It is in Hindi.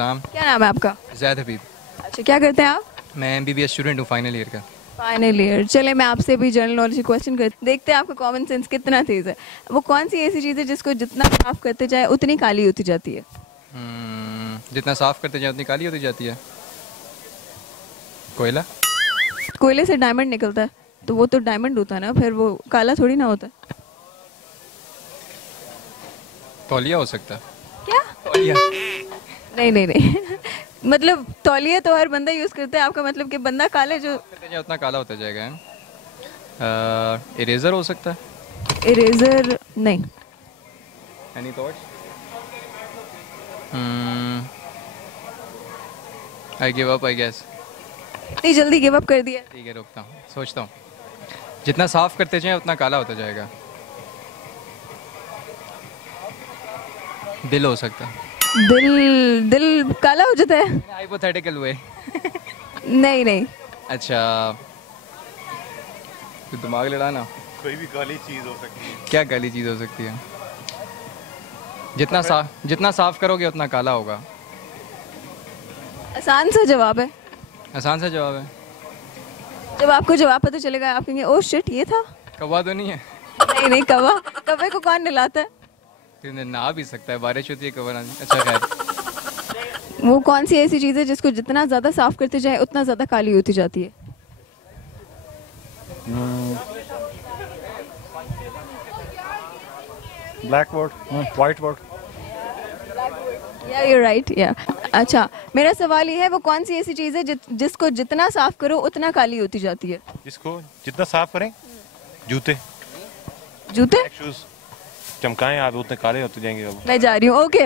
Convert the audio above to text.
ताम। क्या नाम है आपका? ज़ैद हबीब। अच्छा, क्या करते हैं आप? मैं MBBS स्टूडेंट हूँ, फाइनल ईयर का। Final year. चले मैं आपसे भी जनरल नॉलेज क्वेश्चन कर देखते हैं आपका कॉमन सेंस कितना तेज है। वो कौन सी ऐसी चीज़ है जिसको जितना साफ करते जाए उतनी काली होती जाती है? जितना साफ़ करते जाए उतनी काली होती जाती है। कोयला। कोयले से डायमंड निकलता है, तो वो तो डायमंड होता है ना, फिर वो काला थोड़ी ना होता है। तौलिया हो सकता है। क्या? तौलिया। नहीं नहीं नहीं मतलब तौलिया तो हर बंदा यूज करता है, आपका मतलब कि बंदा काले जो करते जाए उतना काला होता जाएगा। इरेजर हो सकता है। इरेजर नहीं। Any thoughts? I give up I guess. इतनी जल्दी गिव अप कर दिया? ठीक है, रुकता हूँ, सोचता हूँ। जितना साफ़ करते जाए उतना काला होता जाएगा। दिल हो सकता है। दिल? दिल काला हो जाता है? हाइपोथेटिकल हुए। नहीं नहीं। अच्छा, तो दिमाग लड़ाना। कोई भी काली चीज हो सकती है। क्या काली चीज़ हो सकती है? जितना साफ करोगे उतना काला होगा। आसान सा जवाब है। आसान सा जवाब है। जब आपको जवाब पता चलेगा आप कहेंगे ओह शिट ये था। कौवा तो नहीं है? नहीं नहीं, कौवा? कौवे को कौन नहलाता है? क्योंकि नहा भी सकता है, बारिश होती है कौवा ना। अच्छा खैर। वो कौन सी ऐसी चीज़ है जिसको जितना ज्यादा साफ करते जाए उतना ज्यादा काली होती जाती है? Black board, white board. या यू राइट या। अच्छा, मेरा सवाल ये है वो कौन सी ऐसी चीज़ है जिसको जितना साफ करो उतना काली होती जाती है? जिसको जितना साफ करें, जूते। जूते? शूज चमकाएं आप, उतने काले होते जाएंगे अब। मैं जा रही हूँ, ओके।